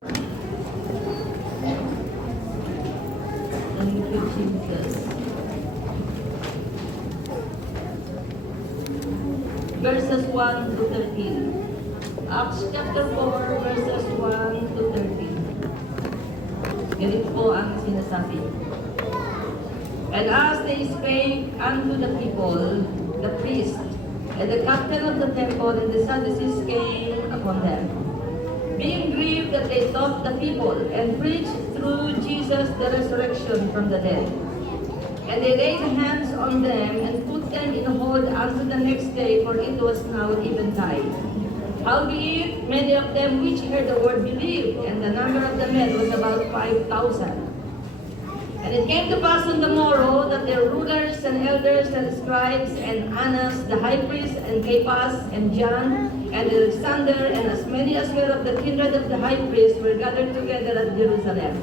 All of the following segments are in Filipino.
Thank you, Jesus. Verses 1 to 13. Acts chapter 4, verses 1 to 13. Ganito po ang sinasabi. And as they spake unto the people, the priest, and the captain of the temple, and the Sadducees came upon them, being grieved that they taught the people, and preached through Jesus the resurrection from the dead. And they laid hands on them, and put them in hold unto the next day, for it was now eventide. Howbeit, many of them which heard the word believed, and the number of the men was about 5,000. And it came to pass on the morrow that their rulers and elders and scribes and Annas the high priest and Caiaphas and John and Alexander and as many as were of the kindred of the high priest were gathered together at Jerusalem.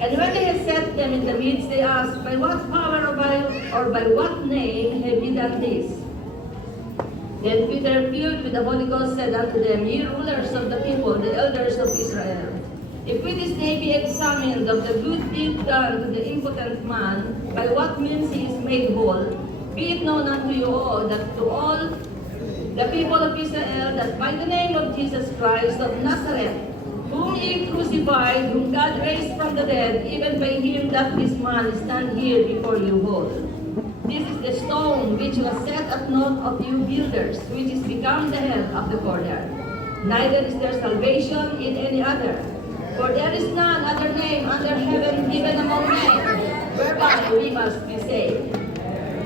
And when they had set them in the midst, they asked, By what power or by what name have ye done this? Then Peter, filled with the Holy Ghost, said unto them, Ye rulers of the people, the elders of Israel, if we this day be examined of the good deed done to the impotent man, by what means he is made whole, be it known unto you all, that to all the people of Israel, that by the name of Jesus Christ of Nazareth, whom ye crucified, whom God raised from the dead, even by him that this man stand here before you whole. This is the stone which was set at naught of you builders, which is become the head of the corner. Neither is there salvation in any other. For there is none other name under heaven given among men, whereby we must be saved.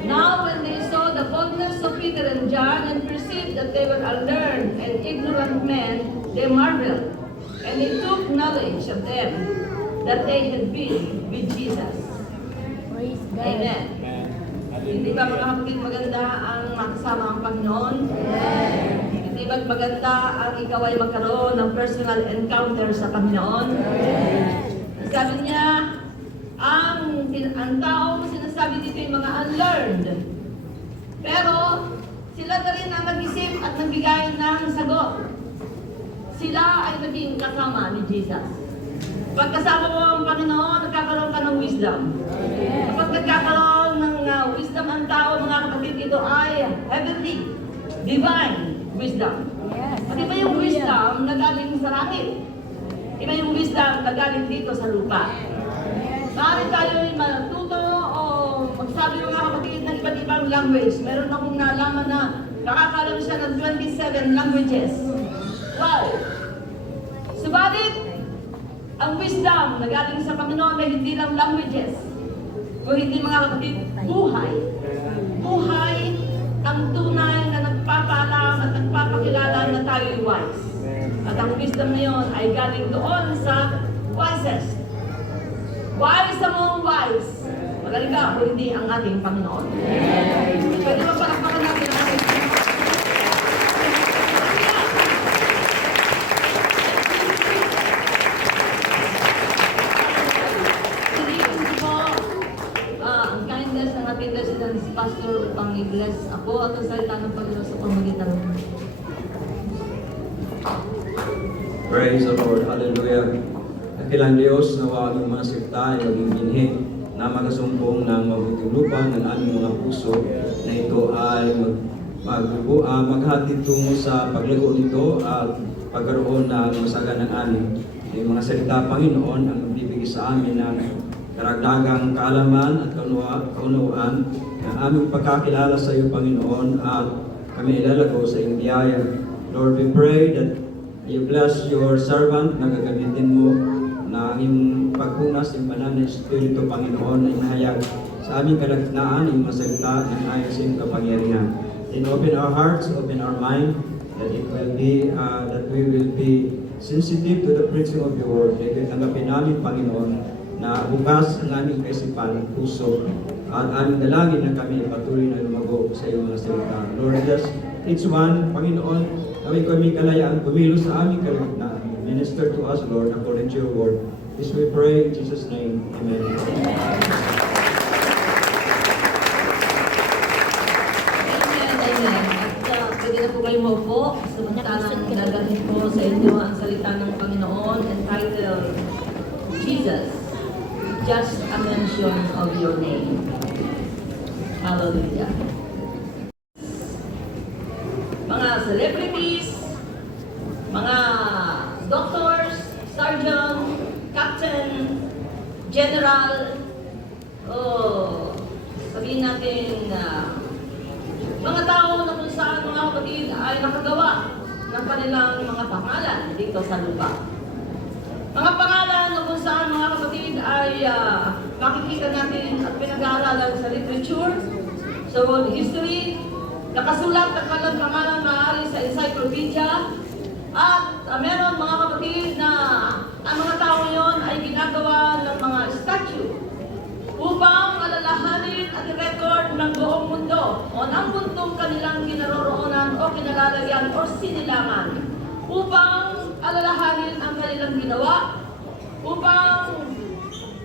Now when they saw the boldness of Peter and John, and perceived that they were unlearned and ignorant men, they marveled, and they took knowledge of them, that they had been with Jesus. Amen. Hindi ba mga kapatid maganda ang makasama ang Panginoon? Hindi ba maganda ang ikaw ay magkaroon ng personal encounter sa Panginoon? Sabi niya, ang taong sinasabi dito yung mga unlearned. Pero sila na rin ang nag-isip at nagbigay ng sagot. Sila ay naging kasama ni Jesus. Pagkasama mo ang Panginoon, nagkakaroon ka ng wisdom. Kapag nagkakaroon ng wisdom ang tao, mga kapatid, ito ay heavenly, divine wisdom. At iba yung wisdom na galing sa langit. Iba yung wisdom na galing dito sa lupa. Maaari tayo matuto o magsabi mga kapatid ng iba't ibang language. Meron akong nalaman na nakakalam siya ng 27 languages. Wow! Subalit, ang wisdom na galing sa Panginoon ay hindi lang languages. Kung hindi mga kapatid, buhay. Buhay ang tunay na nagpapaalam at nagpapakilala na tayo'y wise. At ang wisdom na yun ay galing doon sa wisest. Wise among wise. Magaling ka kung hindi ang ating Panginoon. Pwede ba palakpakan natin ang ating Panginoon? Pastor, pang-i-bless ako at ang salita ng Panginoon sa pamagitan mo. Praise the Lord. Hallelujah. Dakilang Diyos, nawa aming mga salita ay maging binhi na magasumpong ng mabuting lupa ng aming mga puso na ito ay maghatid tungo sa paglago nito at pagkaroon ng masaganang anim. Yung mga salita, Panginoon, ang magbibigay sa amin ng karagdagang kaalaman at kaunawaan na aming pagkakilala sa iyo, Panginoon, at kami ilalago sa iyong biyaya. Lord, we pray that you bless your servant na gagamitin mo na iyong paghunas ng banal na Espiritu, Panginoon, na inahayag sa aming kalagitnaan, iyong masalita ng ayon sa iyong kapangyarihan. Then open our hearts, open our mind, that it will be, that we will be sensitive to the preaching of your word. That tanggapin namin, Panginoon, na bukas ang aming kaisipan, puso, at aming dalangin na kami patuloy na lumago sa iyong mga salita. Lord, bless each one, Panginoon, naway kami kalayaan, pumilos sa aming kalagitnaan. Minister to us, Lord, according to your word. This we pray in Jesus' name. Amen. Amen. At pwede na po kayo maupo. Samantalang dadalhin po sa inyo ang salita ng Panginoon. And tayo Jesus, just a mention of your name. Hallelujah. Mga celebrities, mga doctors, sergeant, captain, general, sabihin natin na mga tao na kung saan mga kapatid ay nakagawa ng kanilang mga pangalan dito sa lupa. Mga pangalan na kung saan mga kapatid ay makikita natin at pinag-aaralan sa literature, sa world history, nakasulat ang kanilang pangalan maaari sa encyclopedia, at meron mga kapatid na ang mga tao yon ay ginagawa ng mga statue upang alalahanin at i-record ng buong mundo o ng mundong kanilang kinaroroonan o kinalalagyan o sinilangan upang alalahanin ang kanilang ginawa, upang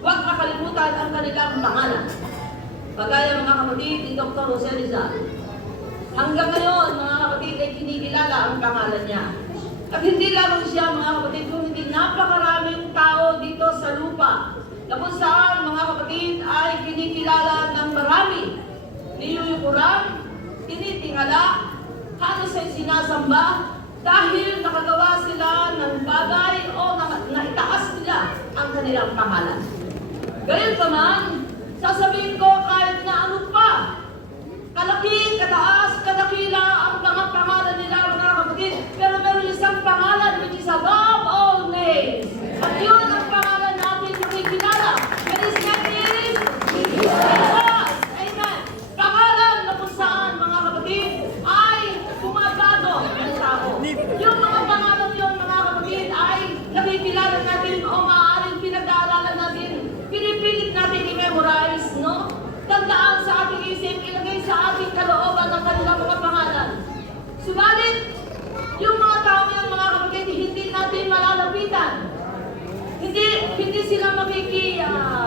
huwag makalimutan ang kanilang pangalan. Pagaya mga kapatid ni Dr. Jose Rizal, hanggang ngayon mga kapatid ay kinikilala ang pangalan niya. At hindi lamang siya mga kapatid, kundi napakaraming tao dito sa lupa na kung saan mga kapatid ay kinikilala ng marami. Niyuyukuran, tinitingala, halos ay sinasamba dahil nakagawa sila ng bagay o naitaas nila ang kanilang pangalan. Gayunpaman, sasabihin ko kahit na ano pa, kalaki, kataas, kadakila ang mga pangalan nila mga kapatid, pero meron isang pangalan which is above all names. At yun ang pangalan natin makikilala. And his name is Jesus. Amen. Pangalan na kung saan mga kapatid ay bumabago ng tao. Yung mga pangalan yun mga kapatid ay nakikilala natin o maaaring pinag-aaralan natin, pinipilit natin i-memorize, no? Tandaan sa ating isip, ilagay sa ating kalooban ang kanilang mga pangalan. Subalit, yung mga tao yan, mga kapatid, hindi natin malalapitan. Hindi sila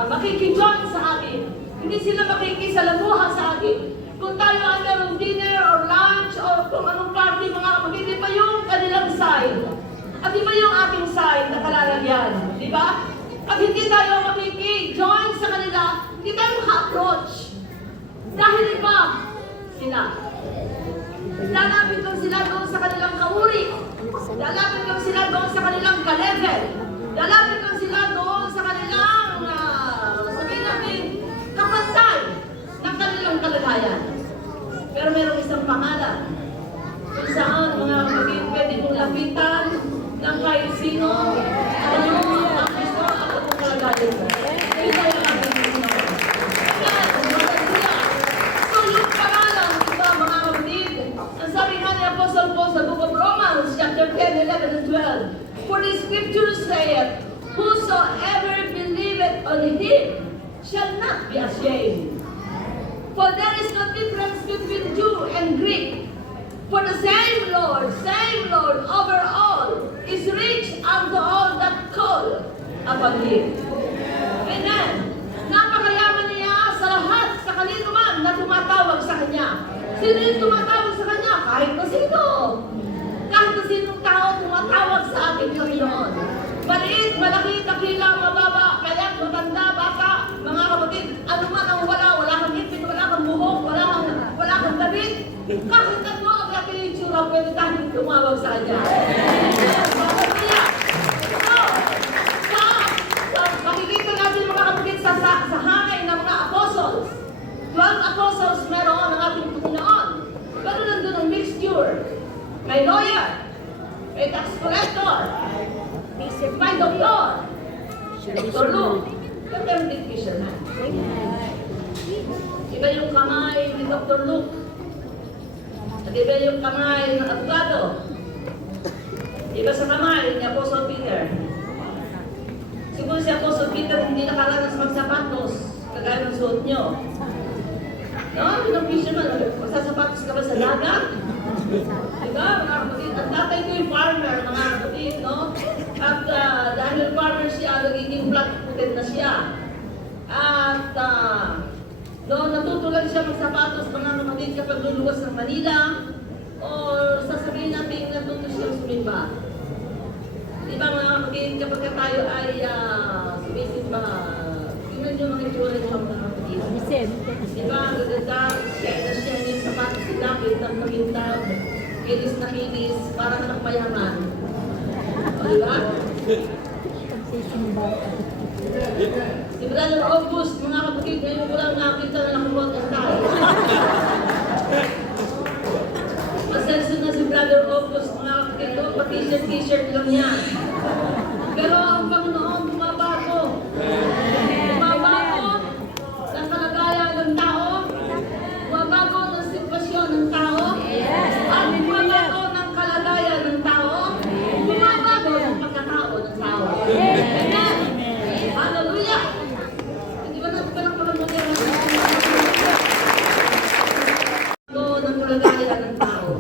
makiki-join sa atin. Hindi sila makikisalamuha sa atin. Kung tayo ay merong dinner or lunch or kung anong party, mga kapatid, di ba yung kanilang side? At di ba yung ating side na kalalagyan? Di ba? At hindi tayo makiki-join sa kanila, hindi tayo maka-approach. Dahil iba sila. Lalapit lang sila doon sa kanilang kauri. Lalapit lang sila doon sa kanilang ka-level. Lalapit lang sila doon sa kanilang, sabihin natin, kapantay ng kanilang kalagayan. Pero mayroong isang pangalan kung saan mga kapatid pwede mong lapitan ng kahit sino, ano ang gusto at ang kalagayan mo. Ito yung ating Panginoon. So yung pangalan, ito mga kapatid, ang sabi nga ni Apostle Paul sa Book of Romans, chapter 10, 11, and 12, for the scriptures saith, whosoever believeth on him shall not be ashamed. For there is no difference between Jew and Greek. For the same Lord, over all, is rich unto all that call upon him. Amen. Napakayaman niya sa lahat, sa kanino man na tumatawag sa kanya. Sino yung tumatawag sa kanya? Kahit na sino. Kahit na sinong tao tumatawag sa ating Panginoon. Maliit, malaki, dakila, mababa, kaya matanda, bata, mga kapatid, ano man ang wala kang ngipin, wala kang buhok, wala kang damit, kahit ano ang ating itsura, pwede tayong tumawag sa kanya. Hallelujah! So, makikita natin mga kapatid sa hangin ng mga apostles. 12 apostles meron ang ating Panginoon. Pero nandun ang mixture. May lawyer, may tax collector, may doktor, Dr. Luke, pero din fisherman. Iba yung kamay ni Dr. Luke. At iba yung kamay ng abogado. Iba sa kamay ni Apostle Peter. Siguro si Apostle Peter hindi nakaranas magsapatos, kagaya ng suot nyo. No, yung fisherman, magsasapatos ka ba sa dagat? Diba, mga kapatid? At tatay ko yung farmer, mga kapatid, no? At dahil farmer siya, nagiging flat-footed na siya. At natutulan siya magsapatos, mga kapatid, kapag luluwas ng Manila, o sasabihin natin natuto siyang sumimba. Diba mga kapatid, kapag tayo ay sabihin Diba, ang gaganda, siya yung sapatos si David ng magintab, kinis na kinis, parang anak mayaman. O, diba? Si Brother August, mga kapatid, ngayon ko lang nakita na nakumot ang tao. Masenso na si Brother August, mga kapatid, pati t-shirt lang yan. Pero ang Panginoon, bumabago. Bumabago ng kalagayan ng tao, bumabago ng sitwasyon ng tao, at bumabago ng kalagayan ng tao, bumabago ng pagkatao ng tao. Amen! Hallelujah! Hindi ba natin palang pakamunin ng kalagayan ng tao?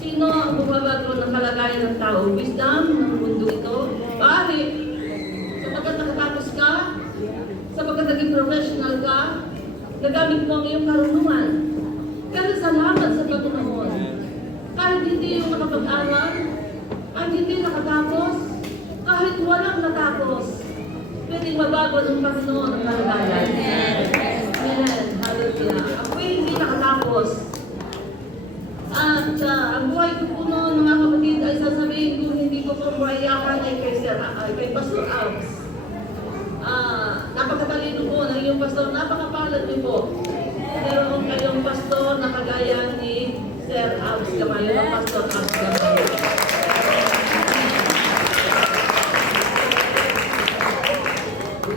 Sino ang bumabago ng kalagayan ng tao? Wisdom ng mundo ito? Bakit? Sapagkat nakatapos ka? Sapagkat naging professional ka? Nagamit mo ang iyong karunungan? Pero salamat sa Panginoon. Kahit hindi yung nakapag-aral, kahit hindi nakatapos, kahit walang natapos, pwedeng mabago ng Panginoon ang kalagayan. Amen. Hallelujah. Ako'y hindi nakatapos. At ang buhay ko po noon, mga kapatid, ay sasabihin ko, hindi ko po buhayakan ay kay Pastor Alves. Napakatalino po ng iyong pastor, napakapalad niyo po. Meron kayong pastor na kagaya ni Sir Alves Gamayo, ng Pastor Alves Gamayo.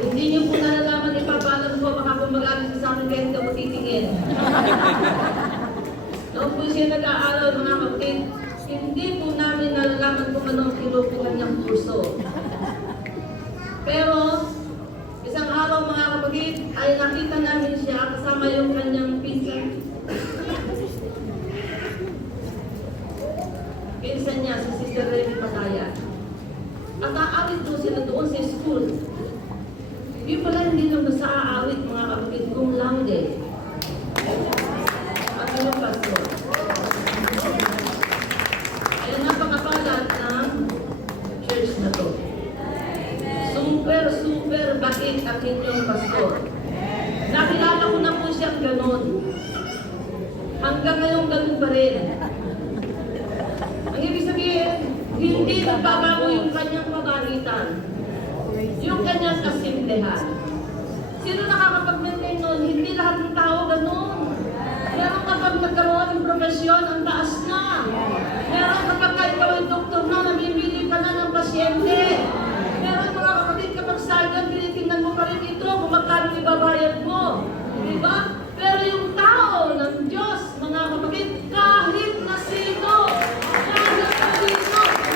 Hindi niyo po nalalaman, ipapalam ko, baka po mag-alis sa akin kahit ka mo titingin. Noong po siya nag-aaral, mga kapatid, hindi po namin nalalaman kung anong kinukuha niyang kurso. Pero, isang araw, mga kapatid, ay nakita namin siya kasama yung kanyang pinsan. Pinsan niya, si Sister Remy Pataya. At aawit po sila doon sa school. Yung pala hindi lang basta aawit, mga kapatid, kung laude. At yung pastor. Kaya napakapalad ng church na to. Super bait ang inyong pastor. Nakilala ko na po siyang ganon. Hanggang ngayon ganon pa rin. Ang ibig sabihin, hindi nagbabago yung kanyang pagalitan. Yung kanyang kasimplihan. Sino nakakapag-maintain nun? Hindi lahat ng tao ganon. Meron kapag nagkaroon ng profesyon, ang taas na. Meron kapag ikaw ay doktor na, namimili ka na ng pasyente. Meron mga kapatid, kapag sargan, tinitingnan mo pa rin ito kung magkano ibabayad mo. Diba? Pero yung tao ng Diyos, mga kapatid, kahit na sino,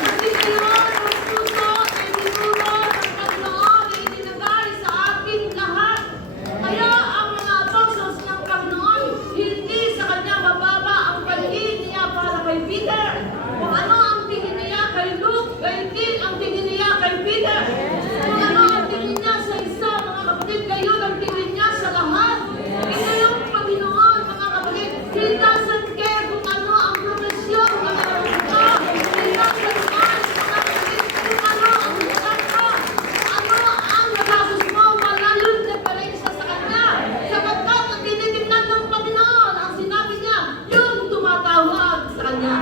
hindi ngayon ang puso ay tinuro ng Panginoon ay itinagay sa aking lahat. Kaya ang mga apostles ng Panginoon, hindi sa kanya mababa ang paningin niya para kay Peter. Kung ano ang tingin niya kay Luke, hindi ang tingin niya kay Peter. Kung ano ang tingin niya sa isa, mga kapatid, kayo ang tingin niya sa lahat. Ito yung Panginoon, mga kapatid. He doesn't care kung ano ang profesyon na meron ka. He doesn't mind, mga kapatid, kung ano ang lugar ka. Ano ang natapos mo, malayon na pa rin siya sa kanya. Sapagkat ang tinitingnan ng Panginoon, ang sinabi niya, yung tumatawag sa kanya.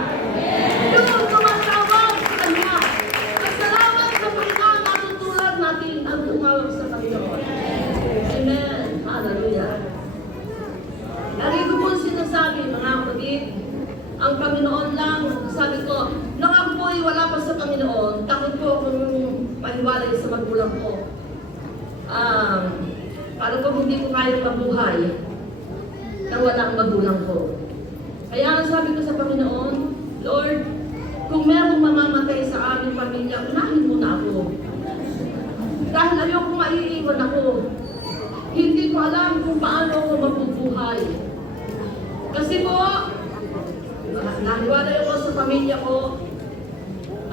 Yung tumatawag sa kanya. Pasalamat sa Panginoon, natutulan natin ang tumawag sa Panginoon. Amen. Hallelujah. Lagi ko po sinasabi, mga kapatid, ang Panginoon lang, sabi ko, nung ako po ay wala pa sa Panginoon, takot po akong maniwalay sa magulang ko. Parang kung hindi ko kaya mabuhay, na wala ang magulang ko. Kaya ang sabi ko sa Panginoon, Lord, kung merong mamamatay sa aming pamilya, unahin mo na ako. Dahil ayoko maiiwan ako. Hindi ko alam kung paano ako mabubuhay. Kasi po, nahiwalay ako sa pamilya ko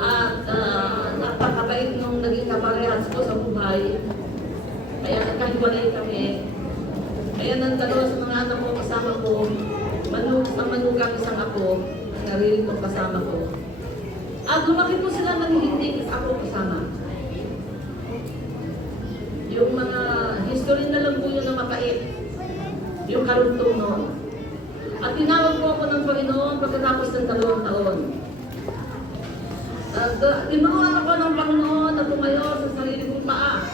at napakabait nung naging kaparehas ko sa buhay. Kaya nagkahiwalay kami. Kaya nang dalawa sa mga anak ko kasama ko, manugang isang ako, naririnig ko kasama ko. At lumaki po sila ng hindi ako kasama. Yung mga history na lang po yun na mapait. yung karuntong noon. At tinawag po ako ng Panginoon pagkatapos ng 2 taon. Tinuruan ako ng Panginoon na tumayo sa sarili kong paa.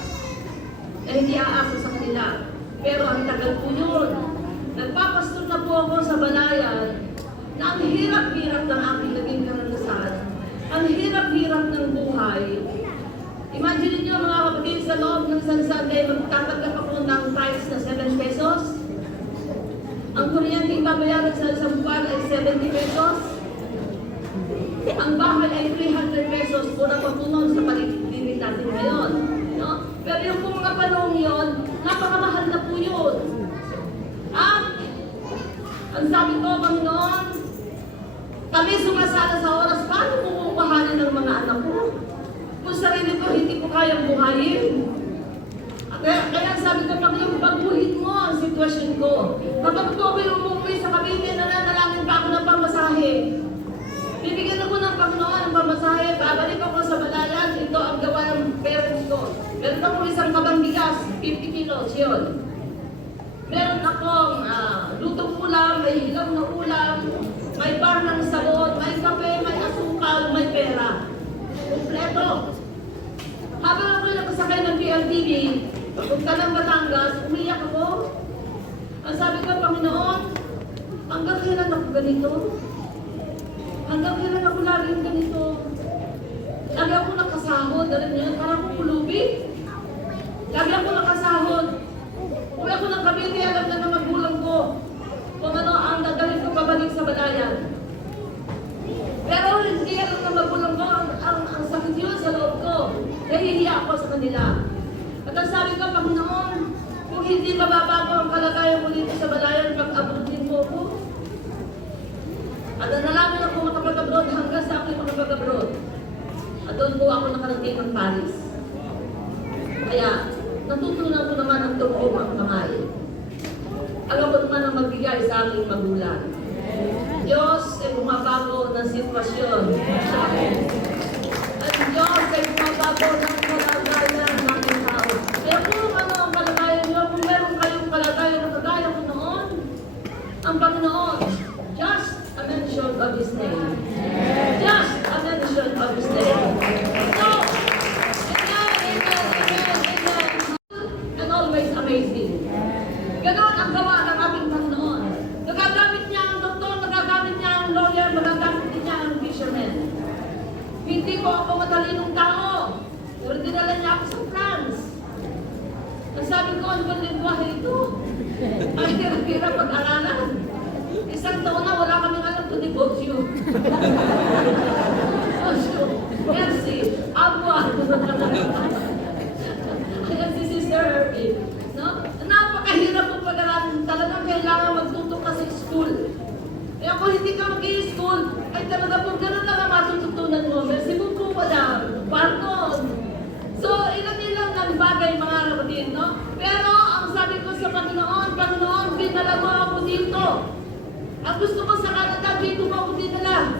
Na hindi aasa sa kanila. Pero ang tagal po yun. Nagpapastor na po ako sa Balayan na ang hirap-hirap ng aking naging karanasan. Ang hirap-hirap ng buhay. Imagine niyo mga kapatid, sa loob ng isang Sunday, magtatanggap ako ng tithes na 7 pesos. Ang kuryente ibabayaran sa isang buwan ay 70 pesos. Ang bahay ay 300 pesos. Una pa po nun sa palitin natin ngayon. No? Pero yung po mga panahon yun, napakamahal na po yun. At ang sabi ko, Panginoon, kami sumasala sa oras, paano po kukuhanin ng mga anak ko? Kung sarili ko, hindi ko kayang buhayin. Kaya sabi ko, Panginoon, pagbuhin mo ang sitwasyon ko. Kapag po ako yung umuwi sa Cavite, nananalangin pa ako ng pamasahe. Bibigyan ako ng Panginoon ng pamasahe, babalik ako sa Balayan, ito ang gawa ng parents ko. Meron akong isang kabang bigas, 50 kilos yun. Meron akong lutong ulam, may hilaw na ulam, may bar ng sabon, may kape, may asukal, may pera. Kompleto. Habang ako nakasakay ng PLTV, papunta ng Batangas, umiyak ako. Ang sabi ko, Panginoon, hanggang kailan ako ganito? Hanggang kailan ako laging ganito? Lagi ako nakasahod, alam niyo, parang akong pulubi. Lagi ako nakasahod. Uwi ako ng Cavite, alam na ng magulang ko kung ano ang dadalhin ko pabalik sa Balayan. Pero hindi alam ng magulang ko, ang sakit yun sa loob ko. Nahihiya ako sa kanila. At ang sabi ko, Panginoon, kung hindi mababago ang kalagayan ko dito sa Balayan, pag-abutin mo ko. At nanalangin ako makapag-abroad hanggang sa akin makapag-abroad. At doon po ako nakarating ng Paris. Kaya, natutunan ko naman ang tungkol ang kamay. Alam ko naman ang magbigay sa aking magulang. Diyos ay bumabago ng sitwasyon. At Diyos ay bumabago ng kalagayan ng aking tao. Kaya kung ano ang kalagayan nyo, kung meron kayong kalagayan na kagaya ko noon, ang Panginoon, just a mention of His name. Just a mention of His name. So, and always amazing. Ganon ang gawa ng ating Panginoon. Nagagamit niya ang doktor, nagagamit niya ang lawyer, nagagamit niya ang fisherman. Hindi ko ako matalinong tao. Pero dinala niya ako sa France. Nasabi ko, ano ba lingwahe ito? Ay, hirap pag-aralan. Isang taon na wala kaming alam to negosyo. Merci. Abwa. Ayan si Sister Herbie. No? Napakahirap po pag-aralan. Talagang kailangan magtuto ka sa school. Kaya kung hindi ka mag-i-school, ay talaga po ganun lang ang matututunan mo. Merci po wala. Pardon. So, ilan-ilan ng bagay mga kapatid, no? Pero, ang sabi ko sa Panginoon, Panginoon, dinala mo ako dito. Ang gusto ko sa Canada, dito mo ako dinala.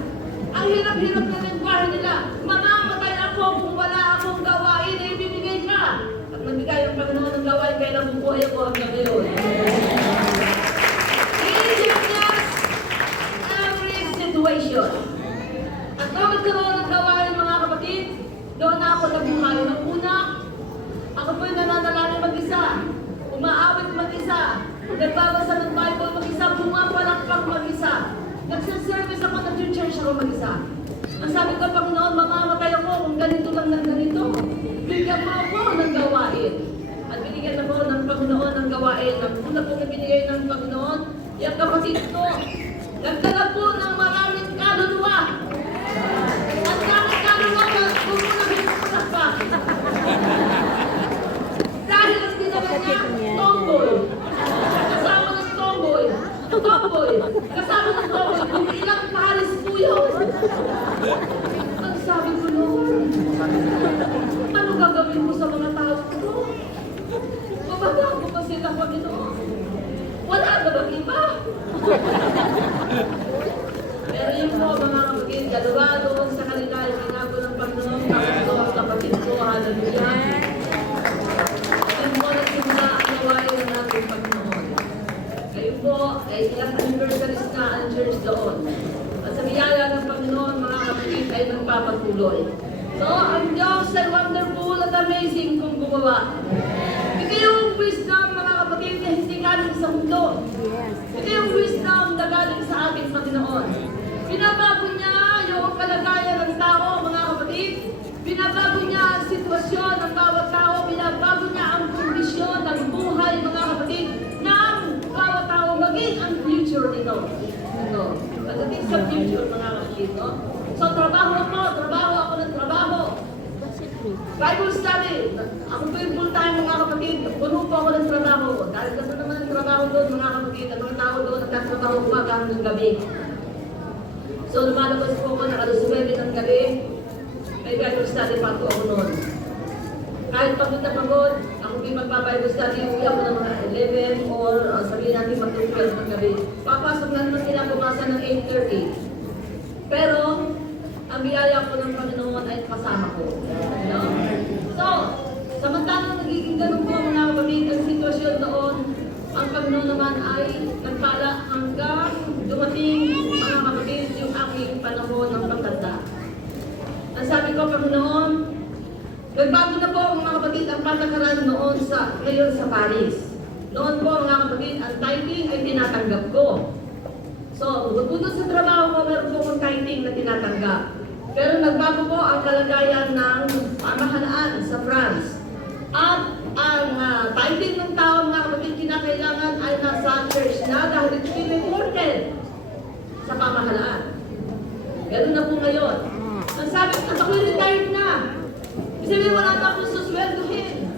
Ang hirap-hirap na lingwahe nila. Mamamatay ako kung wala akong gawain na ibibigay ka. At nagbigay ang Panginoon ng gawain, kaya nabubuhay ako hanggang ngayon. Every situation. At kung magkaroon ng gawain mga kapatid, doon na ako nabuhay. Ang una, ako po'y nananalangin mag-isa. Umaawit mag-isa. Nagbabasa ng Bible mag-isa. Pumapalakpak mag-isa. Nagsaservice ako, nag-church ako mag-isa. Ang sabi ko, Panginoon, mamamatay ako kung ganito lang ng ganito. Bigyan mo ako ng gawain. At binigyan ako ng Panginoon ng gawain. Ang una po na binigay ng Panginoon, yung kapatid ko, nagdala po ng maraming kaluluwa. At maraming kaluluwa, kumunagin ko na pa. Dahil ang dinala niya, tomboy. Kasama ng tomboy. Tomboy. Kasama ng tomboy. Kung ilang pahalis po yun. Ang sabi ko, Lord, ano gagawin mo sa mga tao ko? Mababago pa sila, Panginoon. Wala na bang iba? Pero yun po, mga kapatid, dalawa doon sa kanila, yung inago ng Panginoon, kapatid ang kapatid ko, hallelujah. Yun po nagsimula ang gawain ng ating Panginoon. Kayo amazing kung gumawa. Ito yung wisdom, mga kapatid, na hindi galing sa mundo. Ito yung wisdom na galing sa ating Panginoon. Binabago niya yung kalagayan ng tao, mga kapatid. Binabago niya ang sitwasyon ng bawat tao. Binabago niya ang kondisyon ng buhay, mga kapatid, ng bawat tao, maging ang future nito. Ito. Pagdating sa future, mga kapatid, no? So, trabaho ako ng trabaho. Bible study. Ako po yung full-time, mga kapatid. Puno po ako ng trabaho. Dahil kasi naman ang trabaho doon, mga kapatid. Ang mga tao doon, nagtatrabaho ko hanggang gabi. So, lumalabas po ako, nakalusuwebe ng gabi. May Bible study pa po ako noon. Kahit pagod na pagod, ako po yung magpa-Bible study, uwi ako ng mga 11 or sabihin natin mag-12 ng gabi. Papasok na naman sila bumasa ng 8:30. Pero, ang biyaya ko ng Panginoon ay kasama ko. No? So, samantalang nagiging ganun po mga kapatid, ang sitwasyon doon, ang Panginoon naman ay nagpala hanggang dumating mga kapatid yung aking panahon ng pagtanda. Ang sabi ko, Panginoon, nagbago na po mga kapatid ang patakaran noon ngayon sa Paris. Noon po mga kapatid, ang tithing ay tinatanggap ko. So, bukod sa trabaho ko, meron po akong tithing na tinatanggap. Pero nagbago po ang kalagayan ng pamahalaan sa France. At ang tithing ng tao, mga kapatid, kinakailangan ay nasa church na dahil ito recorded sa pamahalaan. Ganun na po ngayon. Ang sabi ko, ako'y retired na. Sabi, wala na akong susweldohin.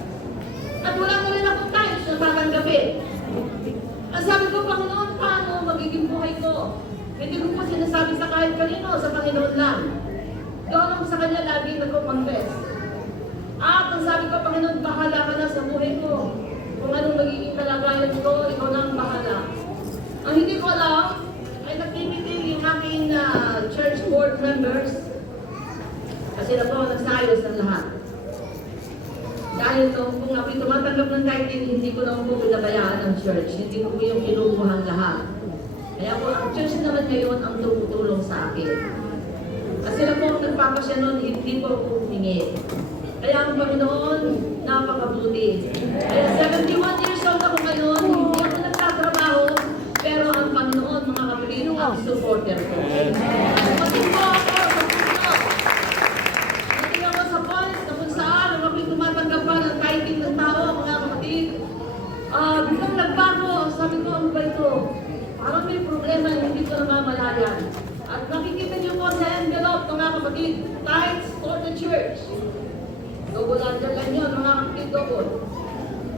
At wala na rin akong tithes na tatanggapin. Ang sabi ko, Panginoon, paano magiging buhay ko? Hindi ko po sinasabi sa kahit kanino, sa Panginoon lang. Doon ako sa Kanya lagi nagko-confess. At ang sabi ko, Panginoon, bahala ka na sa buhay ko. Kung anong magiging kalagayan ko, ikaw na ang bahala. Ang hindi ko alam, ay nagtimiting yung aking church board members. Kasi na po nagsayos ng lahat. Dahil kung ako'y tumatanggap ng tithing, hindi ko lang po pinabayaan ang church. Hindi ko po yung kinukuhan lahat. Kaya po, ang church naman ngayon ang tumutulong sa akin. Kasi na po nagpapasya noon, hindi po ako humingi. Kaya ang Panginoon, napakabuti. Kaya 71 years old ako ngayon, hindi ako nagtatrabaho, pero ang Panginoon, mga kapatid, ang supporter ko. Pati po ako sa puno. Pati ako sa point na kung saan, ang ako'y tumatanggap pa ng tithing ng tao, mga kapatid. Biglang nagbago, sabi ko, ano ba ito? Parang may problema, hindi ko namamalayan. At nakikita niyo po sa envelope, mga kapatid, tithes for the church. Double andyan lang yun, mga kapatid, double.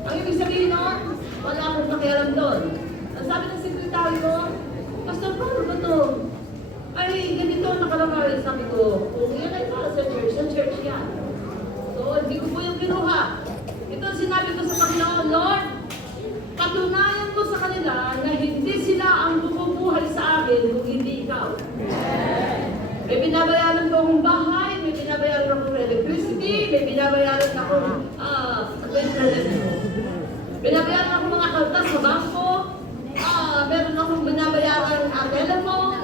Ang ibig sabihin noon, wala akong pakialam doon. Ang sabi ng sekretary ko, Pastor, paano ba ito? Ay, ganito nakalagay. Sabi ko, kung yan ay para sa church yan. So, hindi ko po yung kinuha. Ito ang sinabi ko sa Panginoon, Lord, patunayan ko sa kanila na hindi sila ang bumubuhay sa akin kung hindi ikaw. May binabayaran ko akong bahay, may binabayaran akong electricity, may binabayaran akong binabayaran akong mga kaltas sa bangko, meron akong binabayaran ang telephone.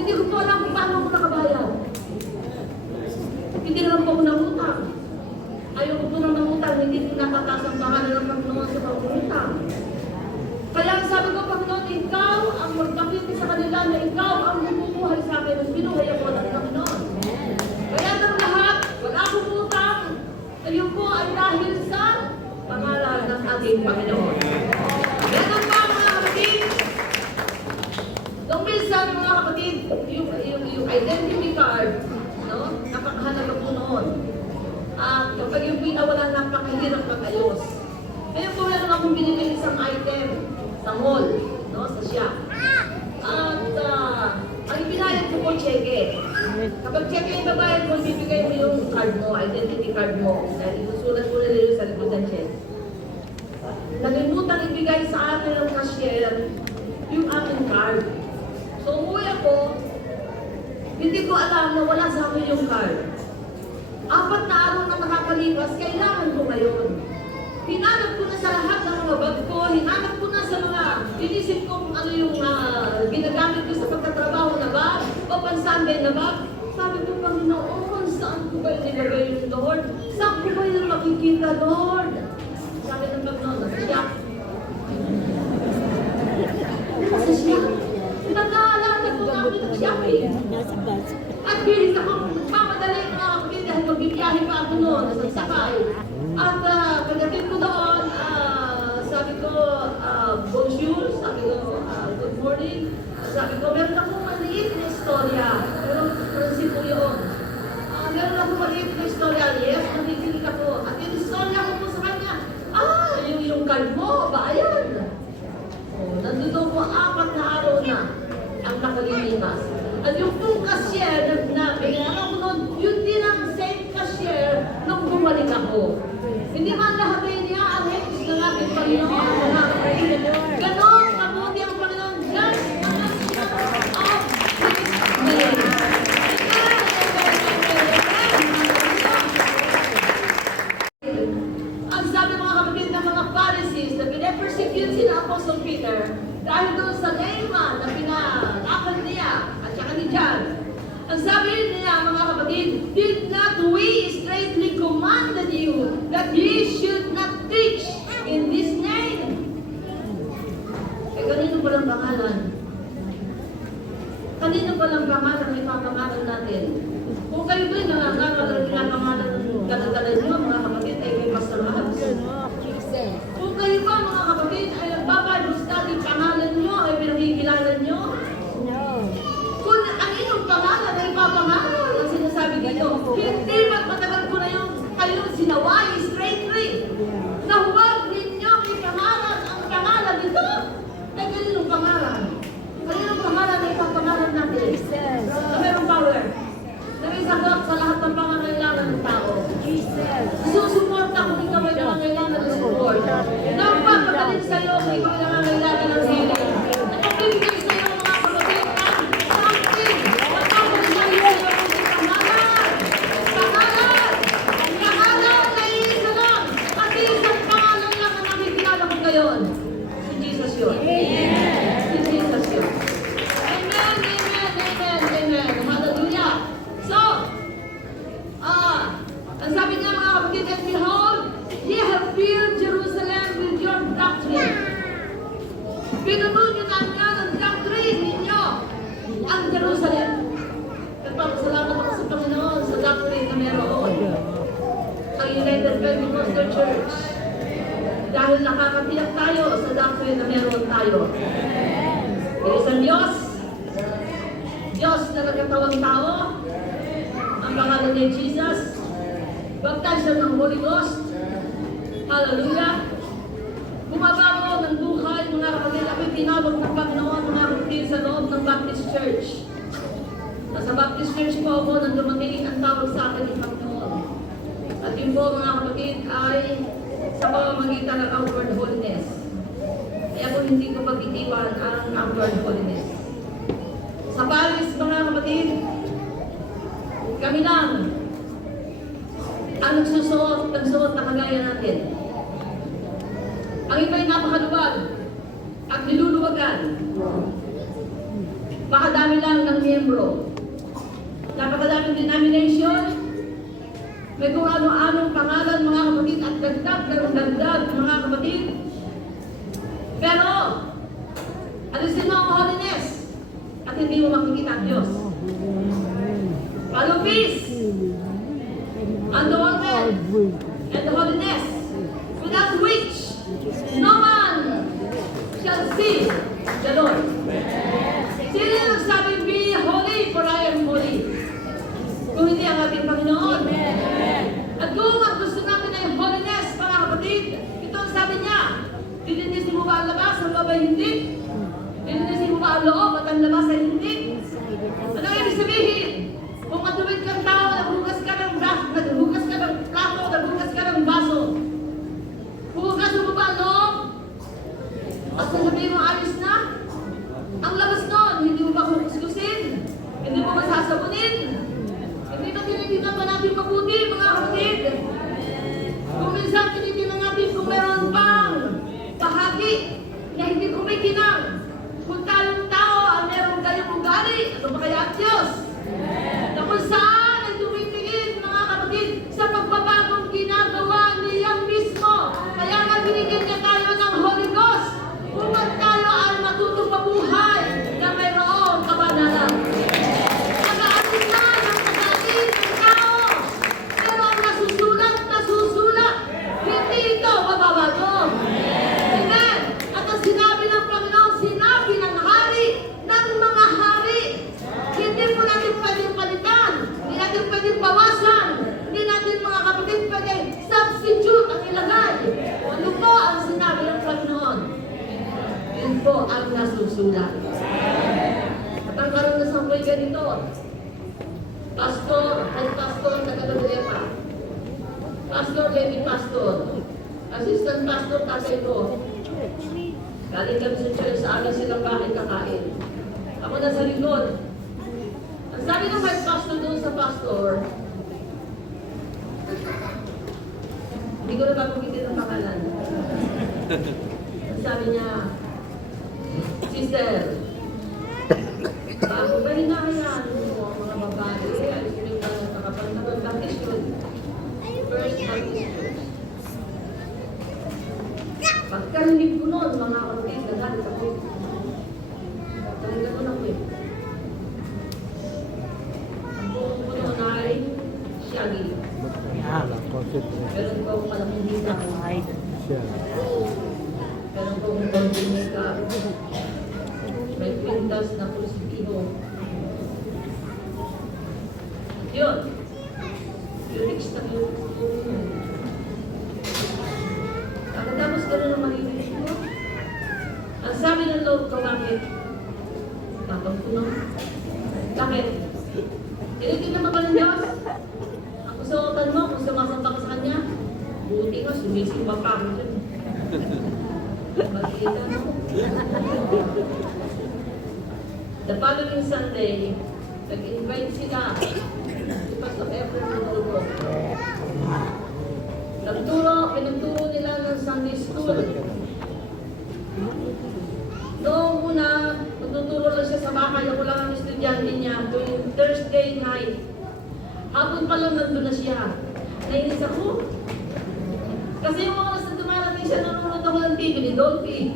Hindi ko po alam kung paano ako nakabayad. Hindi naman po ako nangutang. Ayoko po nang mangutang, hindi po natatas ang pangalan ng Panginoon sa pangungutang. Kaya sabi ko, Panginoon, ikaw ang magpakita sa kanila na ikaw ang bumubuhay sa akin at binuhay ako ng Panginoon. Kaya ng lahat, wala akong utang. Ayun po ay dahil sa pangalan ng ating Panginoon. Ganun pa mga kapatid. Nung minsan mga kapatid, yung identity card, no? Napakahalaga po noon. At kapag yung pinawala, napakahirap mag-ayos. Ngayon po meron akong binili isang item sa mall, no? Sa shop. At ang ibinayad ko po, cheque. Kapag cheque yung babayad mo, bibigay mo yung card mo, identity card mo. Dahil isusulat mo nila yun sa likod ng cheque. Nalimutan ibigay sa akin ng cashier yung aking card. So umuwi ako, hindi ko alam na wala sa akin yung card. 4 na araw na nakakalipas, kailangan ko ngayon. Hinanap ko na sa lahat ng mga bag ko, hinanap ko na sa mga, inisip ko kung ano yung ginagamit ko sa pagtatrabaho na bag, o pan-Sunday na bag. Sabi ko, Panginoon, saan ko ba inilagay yung Lord? Saan ko kita, Lord. Sabi ng Panginoon, nasiyak. Nasiyak. Nag-aalala ko nga ako nagsiyak eh. At bilis ako magmamadali mga kapatid dahil magbibiyahe pa ako noon, nasagsakay. At pagdating ko doon, sabi ko, bonjour, sabi ko, good morning. Sabi ko, meron akong maliit na istorya. Pero prinsipo yun. Meron akong maliit na istorya. Yes, nakikinig ako. At yung istorya ko po sa kanya, yung card mo, ba ayan? Nandito po 4 na araw na ang nakalilipas. At yung pong cashier na binayaran ko noon, yun din ang same cashier nung bumalik ako. Hindi man lahat niya ang hex ng aking Panginoon. Ganon, mabuti ang Panginoon. Just ang of His name. Ang sabi mga kapatid ng mga Pharisees na pinapersecute si Apostle Peter dahil doon sa layman na pinakakal niya at saka ni John. Ang sabi niya mga kapatid, did not we straightly commanded you that ye should not teach in this name? Eh kanino palang pangalan? Kanino palang pangalan ang ipapangalan natin? Kung kayo ba yung nangangalan ng kalagalan nyo mga kapatid ay may Pastor Abs. Kung kayo ba mga kapatid ay nagbabible study, pangalan nyo ay pinakikilala nyo? Kung ang inyong pangalan ay ipapangalan, ang sinasabi dito, hindi ba't matagal ko na yung kayo sinaway straightly na huwag ninyong ipangalan ang pangalan nito? Ay kaninong pangalan? Kaninong pangalan ay ipapangalan natin? Na mayroong power. Na may sagot sa lahat ng pangangailangan ng tao. Susuporta kung ikaw ay nangangailangan ng support. Napapagaling sa'yo kung ikaw ay nangangailangan ng healing. Napapibigay sa'yo mga kapatid ng something. Napapagaling sa'yo ng pangalan. Pangalan! Ang pangalan ay isa lang. At isang pangalan lang ang nakikilala ko ngayon. Si Jesus yun. Si Jesus yun. Amen, amen, amen, amen. Hallelujah. So, ang sabi niya mga kapatid, and behold, ye have filled Jerusalem with your doctrine. Pinununyunan niya ng doctrine ninyo ang Jerusalem. Nagpapasalamat ako sa Panginoon sa doctrine na meron. Ang United Pentecostal Church. Dahil nakakatiyak tayo sa doctrine na meron tayo. Isang Diyos. Diyos na nagkatawang tao. Ang pangalan ni Jesus. Baptize ng Holy Ghost. Hallelujah. Bumabago ng buhay, mga kapatid. Ako'y tinawag ng Panginoon, mga kapatid, sa loob ng Baptist Church. Nasa Baptist Church po ako nang dumating ang tawag sa akin ng Panginoon. At yun po, mga kapatid, ay sa pamamagitan ng outward holiness. Kaya ako hindi ko pagtitiwan ang outward holiness. Sa Paris, mga kapatid, kami lang ang nagsusuot ng suot na kagaya natin. Ang iba'y napakaluwag at niluluwagan. Makadami lang ng miyembro. Napakadaming denomination. May kung ano-anong pangalan mga kapatid at dagdag mga kapatid. Pero, alisin mo ang holiness at hindi mo makikita ang Diyos. Follow peace and the order and the holiness, without which no man shall see the Lord. Sino nagsabi, be holy for I am holy? Kung hindi ang ating Panginoon. At kung ang gusto natin ay holiness, mga kapatid, ito ang sabi niya, lilinisin mo ba ang labas, ang loob ay hindi? Lilinisin mo ba ang loob at ang labas ay hindi? Ano ang ibig sabihin? Kung matuwid kang tao, naghugas ka ng plato, naghugas ka ng baso. Hugas mo ba ang loob? At sasabihin mo, ayos na? Ang labas nun, hindi mo ba kukuskusin? Hindi mo ba sasabunin? Hindi ba tinitingnan pa natin mabuti, mga kapatid? Kung minsan tinitingnan natin kung meron pang bahagi na hindi kumikinang. Kung tayong tao ang meron kayong ugali, ano ba kaya ang Diyos? Na kung saan ay tumitingin, mga kapatid, sa pagbabagong ginagawa ni nasusulat. At ang karanasan ko'y ganito, Pastor, head pastor, taga-Lagrepa. Pastor, lady pastor. Assistant pastor, tatay ko. Galing kami sa church, sa amin silang bakit kakain. Ako nasa likod. Ang sabi ng head pastor doon sa pastor, hindi ko na babagitin ang pangalan. Ang sabi niya, Sister, bago ba hinahayaan mo ang mga babae, alis mo yung mga nakapagdaman, bakit yun? First baptism. Pagkarinig ko noon, mga kapatid, nagalit ako. Talaga ko na ko eh. Ang buong ko noon ay Shaggy. Meron ko akong malaking dita. Meron ko akong golden makeup. May pintas na pulsipiho. Yun. Lyrics na yun. Pagkatapos gano'n ang marinig ko, ang sabi ng Lord ko, bakit? Tapos ko no? Bakit? Tinitignan mo ba ng Diyos? Ang kusuotan mo, kung sumasampa ka sa Kanya, buti ka, sumisimba pa ako dyan. Magkita na ako. The following Sunday, nag-invite sila si Pastor Efren Rodolfo. Pinagturo nila ng Sunday School. Noong una, magtuturo lang siya sa bahay. Ako lang ang estudyante niya. Tuwing Thursday night. Hapon pa lang nandun na siya. Nainis ako. Kasi yung mga nasa dumarating siya, nanonood ako ng TV ni Dolphy.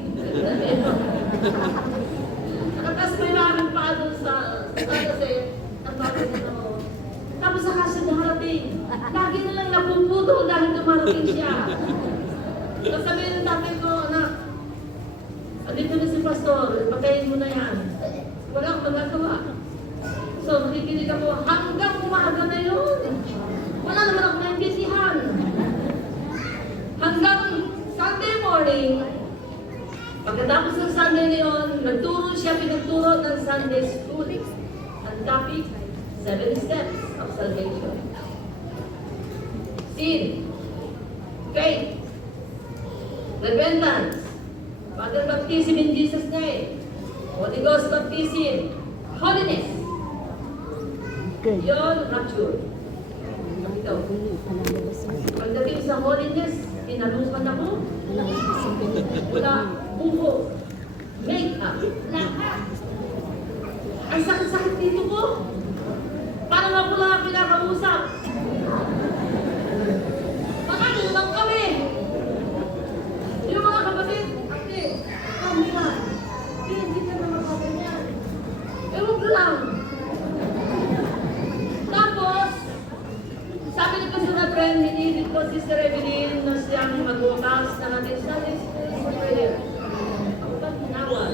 Nakatas may maraming pa doon sa kasi ang bakit na ako. Tapos saka siya darating. Lagi na lang napuputo dahil dumarating siya. Sasabihin ng tatay ko, anak, andito na si Pastor, patayin mo na yan. Wala akong magagawa. So, nakikinig ako hanggang umaga na yun. Wala naman ako naintindihan. Hanggang Sunday morning, pagkatapos ng Sunday na yun, pinagturo ng Sunday School. Ang topic, 7 steps of salvation. Sin, faith, repentance, Water baptism in Jesus' name, Holy Ghost baptism, holiness. Yun, rapture. Ito. Pagdating sa holiness, tinalukan ako. Wala, buho, make-up, lahat. Ang sakit-sakit dito ko. Parang ako lang ang pinakausap. Bakit lang kami? Yung mga kapatid, ate, kami na. Hindi ka na makaganyan. Ewan ko lang. Tapos, sabi ni Pastor na friend, hinihilid ko Sister Evelyn na siyang magbukas na natin sa prayer. Ako ba't hinawag?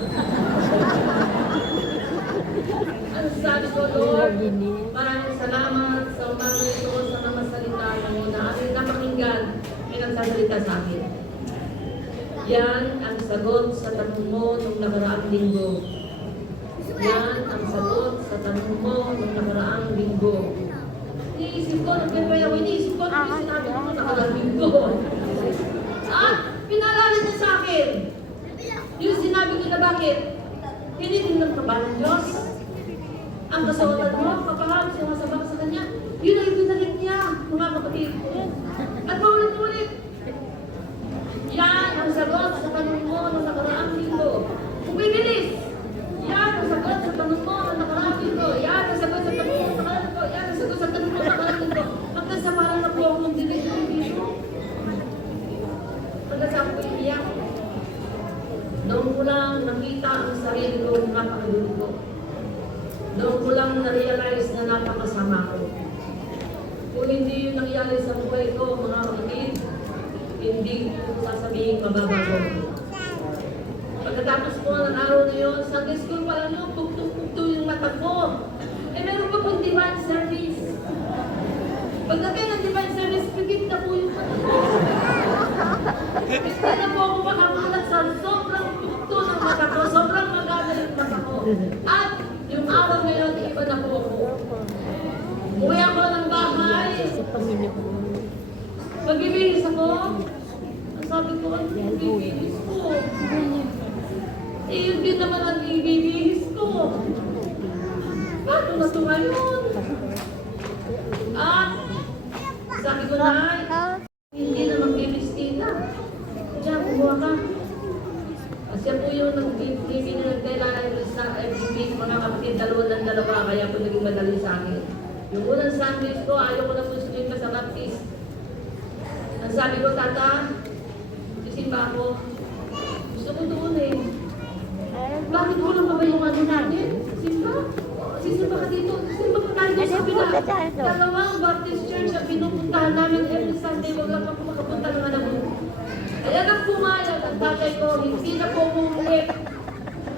Ang sabi ko, Lord, maraming salamat sa umaga ito sa mga salita mo na aming napakinggan ay nagsasalita sa akin. Yan ang sagot sa tanong mo nung nakaraang linggo. Yan ang sagot sa tanong mo nung nakaraang linggo. Iniisip ko, iniisip ko, sinabi ko nung nakaraang linggo. At pinaralan niya sa akin. Yung sinabi ko na bakit? Tinitingnan ka ba ng Diyos? Ang kasuotan mo, kapahag sumasabak sa Kanya, yun ang ibinalik niya, mga kapatid. At paulit-ulit. Yan ang sagot sa tanong mo ng nakaraang linggo. Kung bibilis, yan ang sagot sa tanong mo ng nakaraang linggo. Yan ang sagot sa tanong mo ng nakaraang linggo. Yan ang sagot sa tanong mo ng nakaraang linggo. Hanggang sa parang na po akong dinig-dinig dito. Hanggang sa ako iiyak. Noong ko lang nakita ang sarili ko ng napakadulo ko. Noong ko lang na-realize na napakasama ko. Kung hindi yun nangyari sa buhay ko, mga kapatid, hindi ko sasabihin mababago. Pagkatapos po ng araw na yun, Sunday school pa lang yun, pugto yung mata ko. Eh meron pa pong divine service. Pagdating ng divine service, pigit na po yung mata ko. Hindi na po ako makakalat sa sobrang pugto ng mata ko, sobrang magagal At yung araw ngayon, iba na po ako. Uwi ako ng bahay. Magbibihis ako. Ang sabi ko, ano yung bibihis ko? Eh, yun din naman ang ibibihis ko. Paano na ito ngayon? At, sabi ko na, hindi na magbibihis kita. Diyan, kumuha ka. Siya po yung nagbibigay ng tela sa FB, mga kapatid, dalawa, kaya po naging madali sa akin. Yung unang sandwich ko, ayaw ko na po sulit sa baptist. Ang sabi ko, tata, sisimba ako. Gusto ko doon eh. Bakit ko lang ba yung ano natin? Simba? Sisimba ka dito. Simba ka tayo doon sa kabila. Dalawang Baptist Church ang pinupuntahan namin every Sunday. Wag lang ako makapunta ng anak mo. Kaya nang pumayag ang tatay ko, hindi na po umuwi.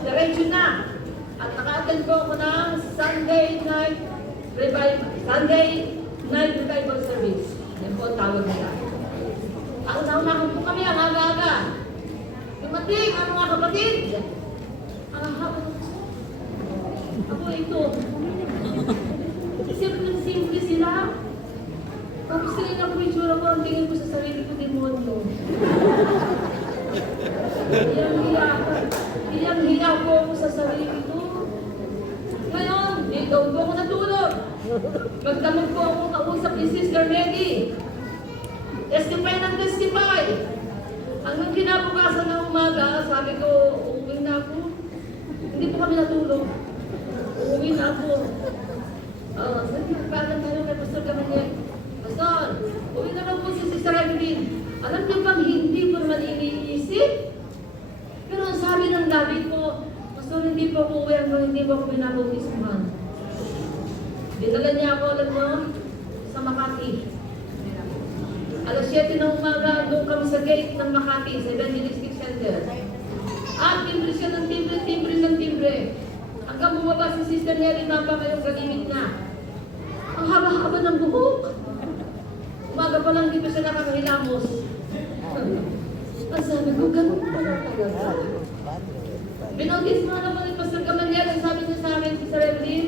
Diretso na. At naka-attend po ako ng Sunday night revival service. Yan po ang tawag nila. Kauna-unahan po kami ang aga-aga. Dumating, ano nga kapatid? Ako ito. Simple sila. Tapos sila na po yung tsura ko, ang tingin ko sa sarili ko, demonyo. Hiyang-hiya po ako sa sarili ko. Ngayon, dito po ako natulog. Magdamag po ako kausap ni Sister Maggie. Testify ng testify. Hanggang kinabukasan ng umaga, sabi ko, uuwi na ako. Hindi po kami natulog. Uuwi na ako. Sabi ko, parang tayo kay Pastor Gamaliel. Pastor, uwi na lang po si Sister Evelyn. Alam niyo bang hindi ko naman iniisip? Pero ang sabi ng David ko, Pastor, hindi po ako uwi hanggang hindi po ako pinabautismuhan. Dinala niya ako, alam mo, sa Makati. Alas 7 ng umaga, doon kami sa gate ng Makati, sa Evangelistic Center. At timbre siya ng timbre. Hanggang bumaba si Sister Nelly Napa ngayong galimit na. Ang haba-haba ng buhok. Umaga pa lang, hindi pa siya nakakahilamos. Ang sabi ko, ganun pala talaga. Binotis mo naman ni Pastor Gamaliel, ang sabi niya sa amin, si Sir Evelyn,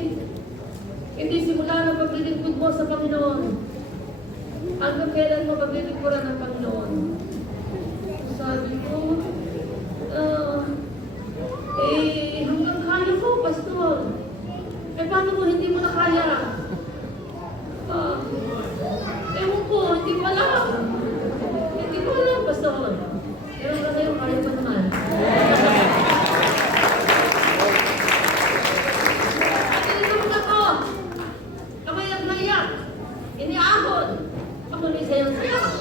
hindi simula ng paglilingkod mo sa Panginoon. Hanggang kailan mo paglilingkuran ng Panginoon? Sabi ko, hanggang kaya ko, Pastor. Paano mo hindi mo na kaya? Ewan ko, hindi ko alam. Hindi ko alam, Pastor. Pero ngayon, kaya ko naman. Tinitulog ako. Kamay ang nayak. Iniahon. Ako ni sayang-sayang.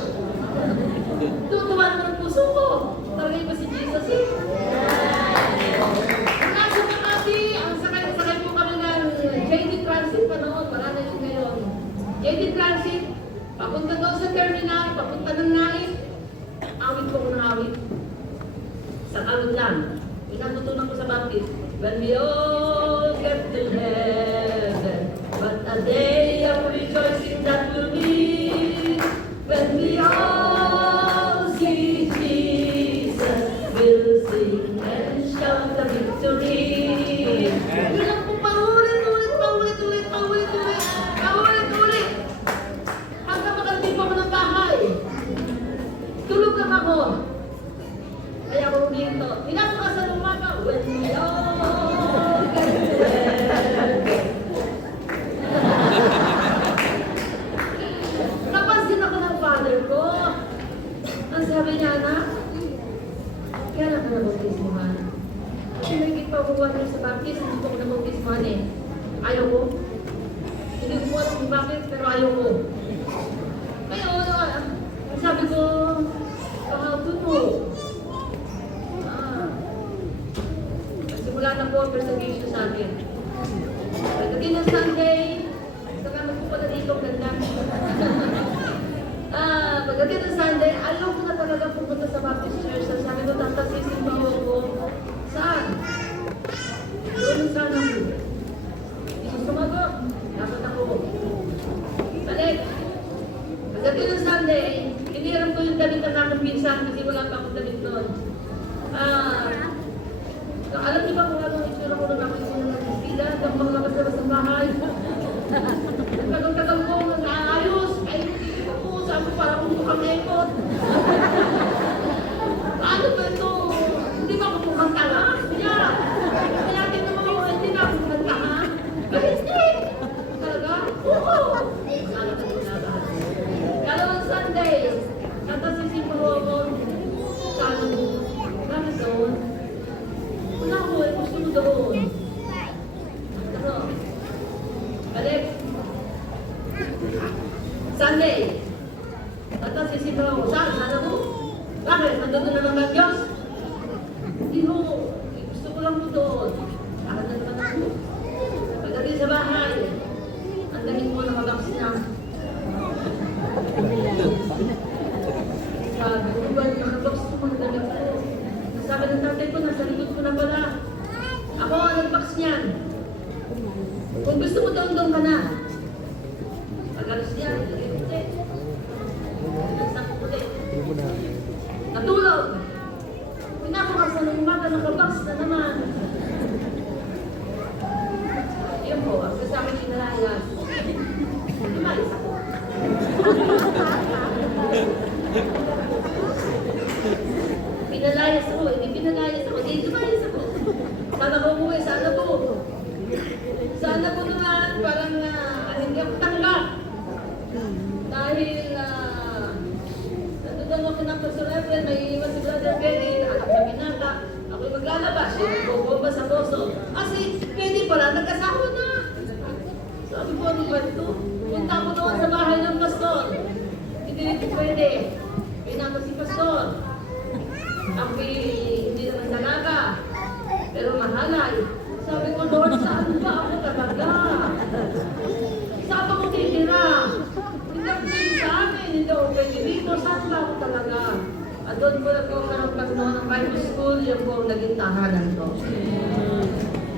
Tutuwan mo ng puso ko. Tawagin ko si Jesus eh. Nasa Makati, ang sakay po kami ng JD Transit pa noon. Wala na yun ngayon. JD Transit, papunta daw sa terminal, papunta ng Naip. Awit ko ng awit. Sa alon lang. Pinatutunan ko sa Baptist. When we all get to heaven, what a day of rejoicing that will be. When we all see Jesus, we'll sing and shout the victory. Bilang po paulit-ulit. Hanggang makarating po ako ng bahay. Tulog lang ako. Kaya ako dito. Pinabukasan ng umaga. When we all get to heaven. Napansin ako ng father ko. Ang sabi niya, anak, kaya na ka nabautismuhan. Kasi nagigit pa ako water sa baptist, hindi ko nabautismuhan eh. Ayaw ko. Hindi ko alam kung bakit, pero ayaw ko. Ngayon, ang sabi ko, simula na po ang persecution sa akin. Pagdating ng Sunday, saka magpupunta dito ang ganda. Pagdating ng Sunday, ayaw ko na talaga pupunta sa Baptist Church. Sabi ko, tatasisin ba ako? Saan? Doon sana ako. Hindi sumagot. Dapat ako. Balik. Pagdating ng Sunday, iniram ko yung damit na aking pinsan kasi wala pa akong damit noon. Alam niyo ba kung anong itsura ko nung aking kang maglabas-labas ng bahay. Tagal-tagal ko nag-aayos. Ay, ako, sabi ko parang mukhang ekot. Ano ba ito? Hindi ba ako mukhang tanga? Kaya tingnan mo, hindi na ako mukhang tanga. Ay, hindi! Talaga? Oo! Sana ka talaga. Dalawang Sunday, natasisimulo ako. Sana mo. Bakit doon? Wala ko eh, gusto mo doon. Ano? Balik. Sunday. Natasisimulo ako. Sana mo? Bakit? Nandun na naman ang Diyos? Hindi mo. Gusto ko lang mo doon. Bakit na naman ako? Pagdating sa bahay, andahin mo na mag-ups na. Sabi ko, ba, nakabox ko mo na damit ko. Sabi ng tatay ko, nasa likod ko na pala. Ako ang nag-box niyan. Kung gusto mo doon ka na. Pag-alas niya, ulit. Nasaan ko ulit. Natulog. Pinabukas ng umaga, nakabox na naman. Yun po, ang kasama sinalayas. Lumayas ako. Pinalayas ako, hindi pinalayas ako, hindi lumayas ako. Sana ko umuwi, sana po. Sana po naman, parang hindi ako tanggap. Dahil, nandun ako ng personal, may iwan si Brother Benny, anak na binata. Ako'y maglalabas, bumba sa poso. Kasi, pwede pala, nagkasama na. Sabi ko, ano ba ito? Punta ko doon sa bahay ng pastor. Hindi ito pwede. Pinama si pastor. Ako'y hindi naman talaga. Pero mahalay. Sabi ko, Lord, saan ba ako talaga? Saan ako titira? Hindi ako pwede sa amin. Hindi ako pwede dito. Saan ba ako talaga? At doon ko nagkaroon ng Bible school. Yung po ang naging tahanan ko.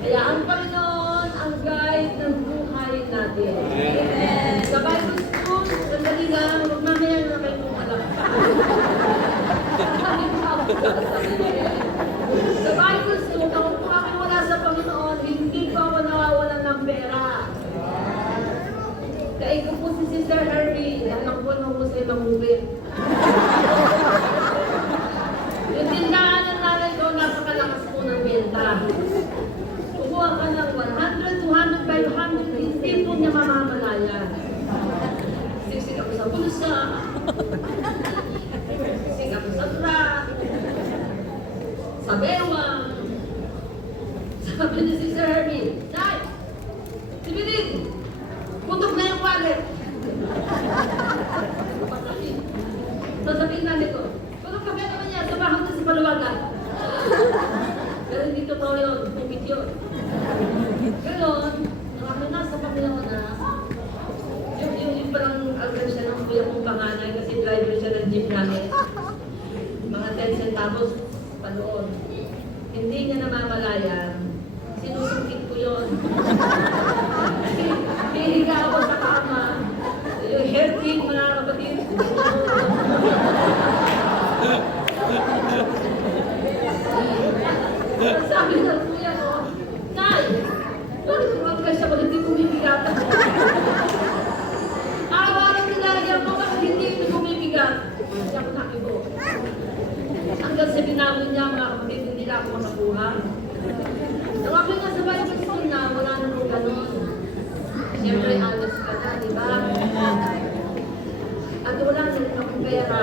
Kaya ang Panginoon ang guide ng buhay natin. Sa Bible school, sandali lang, huwag mamaya na kayo pumalak. Sa Bible school, kung kami wala sa Panginoon, hindi ko ako nawawalan ng pera. Kaya ko po si Sister Herbie, anak ko nung Jose Mangubit. Yung tindahan ng nanay ko, napakalakas po ng benta. Kukuha ka ng 100, 200, 500, hindi po niya mamamalaya. Siksik ako sa bulsa. Siksik ako sa truck. Sa bewang. Sabi ni Sister Herbie, Nay, sibilin, putok na yung wallet. Sasabihin natin ko, putok ka kaya naman yan, sabahan na sa paluwagan. Pero hindi totoo yun, pumit yun. Ganon, nasa Panginoon na, yung parang agad siya ng kuya kong panganay kasi driver siya ng jeep namin. Mga 10 centavos panoon. Hindi niya namamalayan, sinusungkit ko yun. Hihiga ako sa kama. Yung hair kit, mga kapatid. Sabi ng kuya ko, Nay, bakit huwag ka siya pag hindi bumibigat? Araw-araw nilagyan mo bakit hindi ito bumibigat? Hindi ako nakibo. Hanggang sa binawin niya, mga kapatid, hindi na ako makakuha. Nung ako nga sa Bible school na, wala na kong ganon. Siyempre, alas ka na, di ba? At wala na rin akong pera.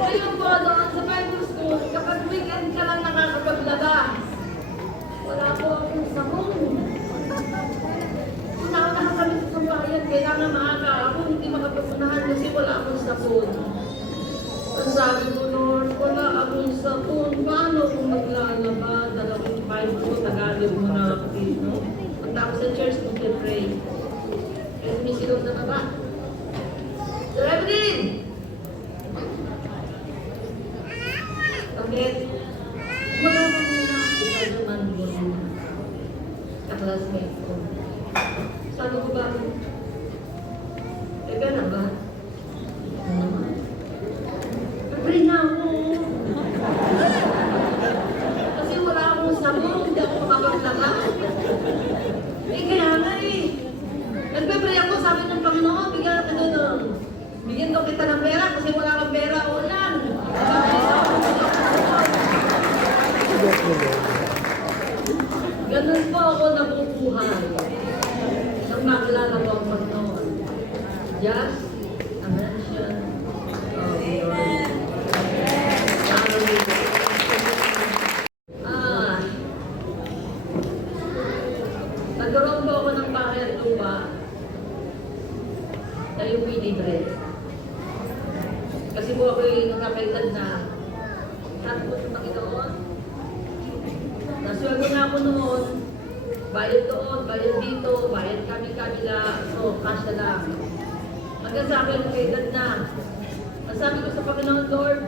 Ngayon po doon sa Bible school, kapag weekend ka lang nakakapaglaba, wala po akong sabon. Una-una kami sa sambahayan, kailangan maaga ako, hindi makapagunahan kasi wala akong sabon. Ang sabi ko, Lord, wala akong sabon. Paano kung maglalaba? Dalawang five ko, Tagalog mo na kapatid, no? Ang tao sa church, mag-pray. Kasi may silong na baba. Sir Evelyn! Bakit? Wala pa muna ako sa naman yun. Kaklasmate ko. Sabi ko ba? Teka na ba? Ano naman? Pag-pray na ako. Kasi just a mention of your family. Nagkaroon po ako ng bahay at lupa. Tayo po libre. Kasi po ako yung nakakaitad na sabi ko sa Panginoon. Nasweldo na ako noon. Bayad doon, bayad dito, bayad kami-kabila. So, cash na lang. Hanggang sa akin, kaitad na. Masabi ko sa Panginoon, Lord,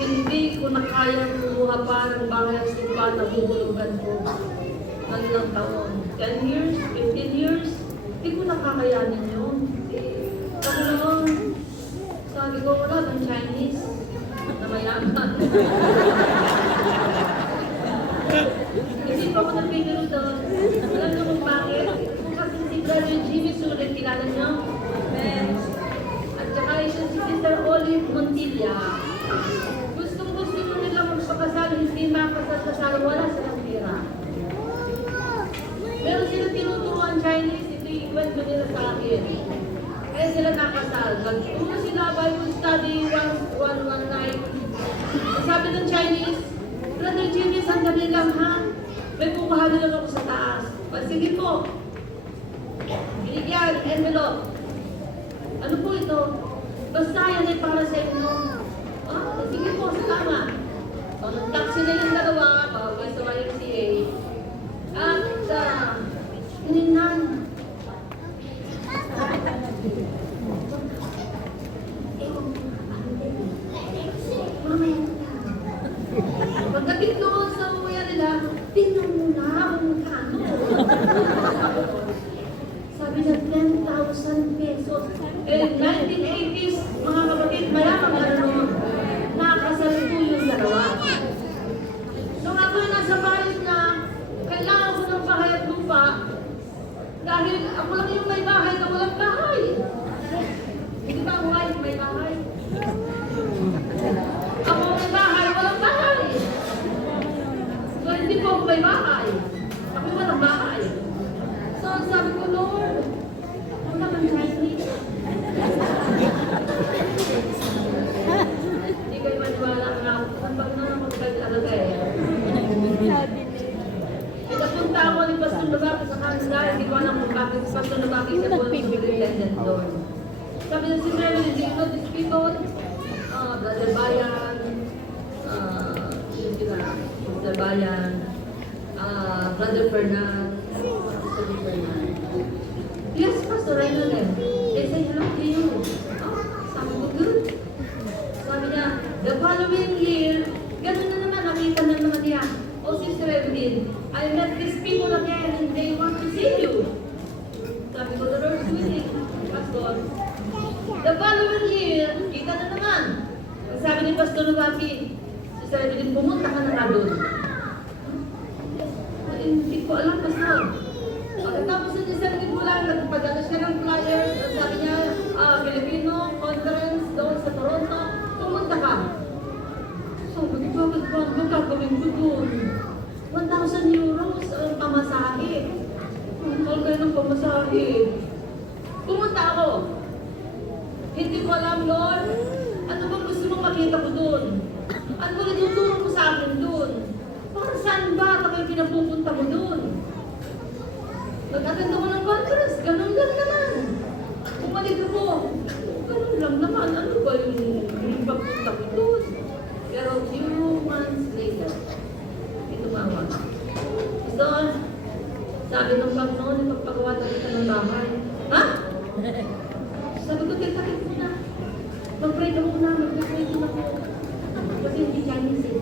hindi ko na kayang kumuha pa ng bahay at lupa na buhulugan ko. Ng ilang taon. 10 years, 15 years, hindi ko nakakayanin yun. Panginoon, sabi ko, wala bang Chinese na mayaman? Hindi pa ako nagpipiro doon. Alam niyo kung bakit? Kung kasi si Brother Jimmy Sulit, kilala niyo? At saka isa si Sister Olive Montilla. Gustong-gusto mo nila magpakasal, hindi makasal-kasal, wala silang pera. Pero sila tinuturuan Chinese, ito yung kwento nila sa akin. Kaya sila nakasal. Nagturo sila Bible study one night. Sabi ng Chinese, Brother Jimmy, sandali lang ha. May pumahalin lang ako sa taas. Sige po. Binigyan, envelope. Ano po ito? Basta yan ay para sa inyo. Sige po, salamat. So, nag-taxi na yung dalawa, bawal sa YMCA. At, tinignan. Pagdating doon sa umuya nila, tingnan mo na kung kano. Sabi na 10,000 pesos. 1980s, mga kapatid, mayaman na noon. Nakakasal po yung dalawa. Nung ako nasa Paris na, kailangan ko ng bahay at lupa. Dahil ako lang yung may bahay na walang bahay. Hindi ba ang wife may bahay? Ako may bahay, walang bahay. So hindi po ako may bahay. Ako walang bahay. So sabi ko, Lord, ako naman Chinese. Hindi kayo maniwala na pag na magkagalaga eh. Pinapunta ako ni Pastor Lubaki sa kanila, hindi ko alam kung bakit si Pastor Lubaki siya po ang superintendent doon. Sabi na si Mary, do you know these people? Brother Bayan, Brother Bayan, Brother Fernan, Brother Fernan. Yes, Pastor, I know them. They say hello to you. Sabi ko, good. Sabi niya, the following year, ganun na naman, nakita na naman niya. Oh, Sister Evelyn, I met these people again and they want to see you. Sabi ko, the Lord's willing, Pastor. The following year, kita na naman. Sabi ni Pastor Lubaki, Sister Evelyn, pumunta ka na doon. Hindi ko alam, Pastor. Pagkatapos na Sister Evelyn po lang, nagpadala siya ng flyers. Sabi niya, Filipino conference doon sa Toronto, pumunta ka. So, bakit ba gagawin ko doon? 1,000 euros ang pamasahe. Mahal kayo ng pamasahe. Pumunta ako. Hindi ko alam, Lord, ano ba gusto mong makita ko doon? Ano ba ituturo mo sa akin doon? Para saan ba ito kayo pinapupunta mo doon? Nag-attend ako ng conference, ganun lang naman. Bumalik ako, ganun lang naman. Ano ba yung pagpunta ko doon? Pero few months later, tumawag. So, sabi ng Panginoon, ipagpagawa na kita ng bahay. Ha? Sabi ko, sakit mo na. Mag-pray ka muna, mag-pray ka muna. Kasi hindi Chinese eh.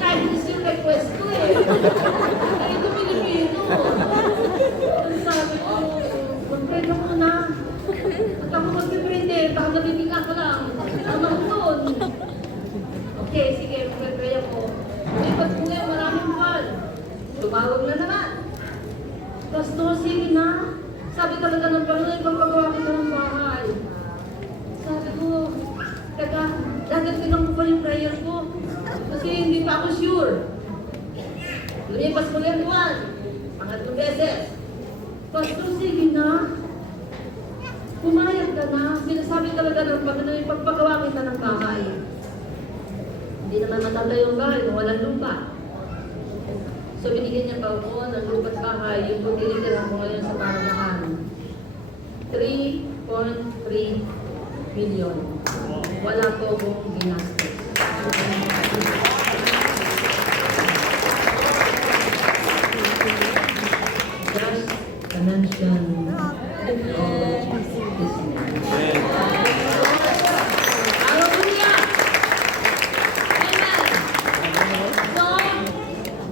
Chinese yung request ko eh. Ay, ito Pilipino. Sabi ko, mag-pray ka muna. At ako mag-pray eh, baka nabibigla ka lang. Ano doon? Okay, sige, mag-pray ako. Lipat ko ngayon, maraming mahal. Tumawag na naman. Pastor, sige na. Sabi talaga ng Panginoon, ipagpagawa kita ng bahay. Sabi ko, teka, dagdagan ko pa yung prayer ko. Kasi hindi pa ako sure. Lumipas ko lang buwan. 3 beses. Pastor, sige na. Pumayag ka na. Sinasabi talaga ng Panginoon, pagpagawa kita ng bahay. Hindi naman matatay yung bahay kung walang lupa. So binigyan niya pa ako ng lupa't bahay, yung pagdilitan ko ngayon sa Paranahan. 3.3 million. Wala po akong ginastos. Just the mention of this man. Hallelujah! Amen! So,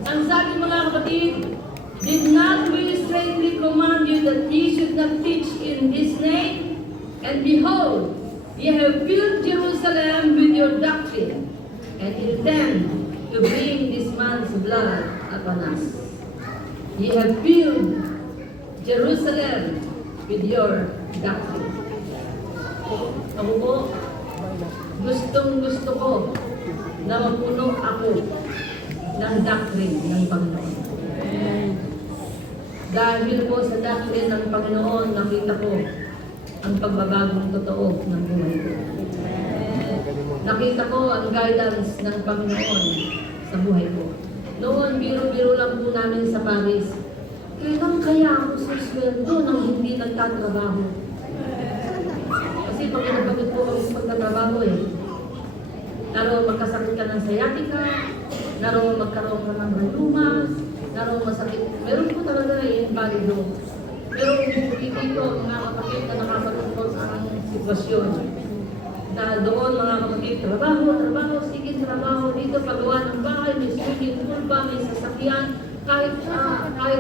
ang sabi mga kapatid, did not we straightly command you that ye should not teach in this name? And behold, ye have filled Jerusalem with your doctrine, and intend to bring this man's blood upon us. Ye have filled Jerusalem with your doctrine. Ako po, gustong-gusto ko na mapuno ako ng doctrine ng Panginoon. Dahil po sa doctrine ng Panginoon, nakita ko ang pagbabagong totoo ng buhay ko. Nakita ko ang guidance ng Panginoon sa buhay ko. Noon, biro-biro lang po namin sa Paris. Kailan kaya ako susweldo nang hindi nagtatrabaho? Kasi pag nagpagod po kami sa pagtatrabaho naroon magkasakit ka ng sciatica, naroon magkaroon ka ng rheuma, naroon masakit. Meron po talaga invalido. Pero dito, mga kapatid na nakapatungkol ang sitwasyon. Na doon, mga kapatid, trabaho, sige trabaho. Dito, pagawa ng bahay, may swimming pool ba, may sasakyan. Kahit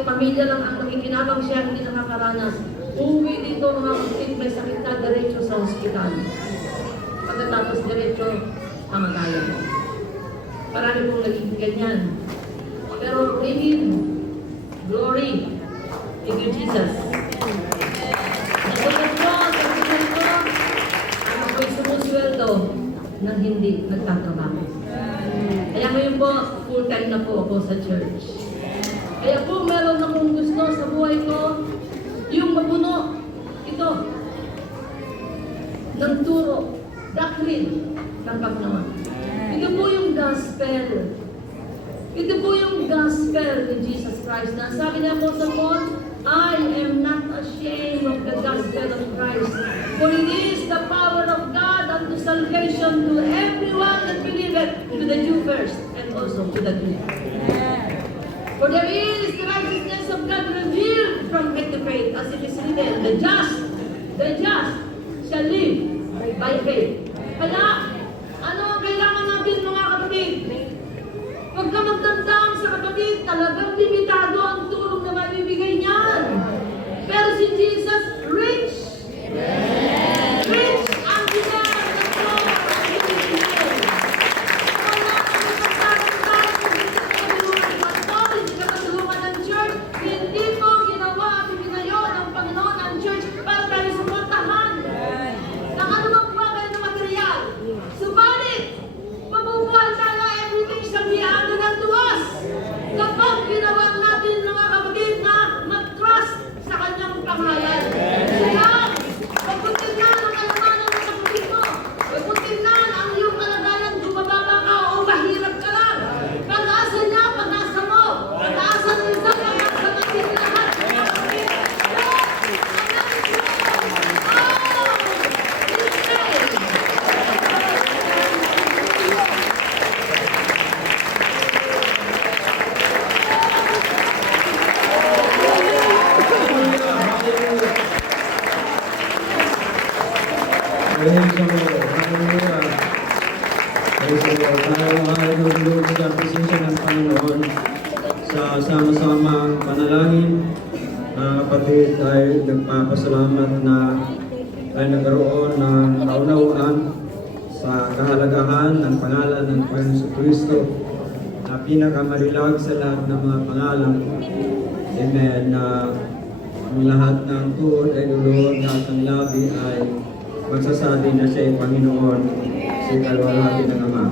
pamilya lang ang nakikinabang siya, hindi nakakaranas. Uuwi dito, mga kapatid, may sakit na, diretso sa ospital. Pagkatapos diretso, kamatayan. Marami pong naging ganyan. Pero praise glory. Thank you, Jesus. Nagulat ko, ang ako'y sumusweldo nang hindi nagtatrabaho. Kaya ngayon po, full-time na po ako sa church. Kaya po, meron akong gusto sa buhay ko, yung mapuno, ito, ng turo, doctrine ng Panginoon. Ito po yung gospel. Ito po yung gospel ni Jesus Christ. Na sabi niya po sa Paul, I am not ashamed of the gospel of Christ, for it is the power of God unto salvation to everyone that believeth, to the Jew first, and also to the Greek. For there is the righteousness of God revealed from faith to faith, as it is written, the just shall live by faith. Kaya, ano ang kailangan natin mga kapatid? Huwag ka magtandang sa kapatid, talagang limitado ang tulong na mabibigay niyan. Pero si Jesus, rich. Rich ang ginagawa ng tulong ang binibigay. Wala kang magtandang hindi ka matulungan ng church. Hindi ko ginawa at ibinayo ng Panginoon ang church para tayo suportahan. Nakanunong pa kayo ng material. Subalit, mabubuhay tayo everything shall be handed to us. Kapag ginawa natin mga kapatid na mag-trust sa kanyang pangalan. Kaya, pagpuntin na ang kalamanan ng kapatid mo. Pagpuntin na ang iyong kalagayan, bumababa ka o mahirap ka lang. Pag-asa niya, pag-asa mo. Pag-asa ng isa, pag-asa natin lahat. Mga kapatid. Praise the Lord. Hallelujah. Praise the Lord. Tayo lulog sa presensya ng Panginoon sa sama-samang panalangin. Kapatid ay nagpapasalamat na tayo nagkaroon ng kaunawaan sa kahalagahan ng pangalan ng Panginoon Kristo na pinakamarilag sa lahat ng mga pangalan. Amen. Na ang lahat ng tuhod ay luluhod, lahat ng labi ay magsasabi na siya ay Panginoon sa kalwalhati ng Ama.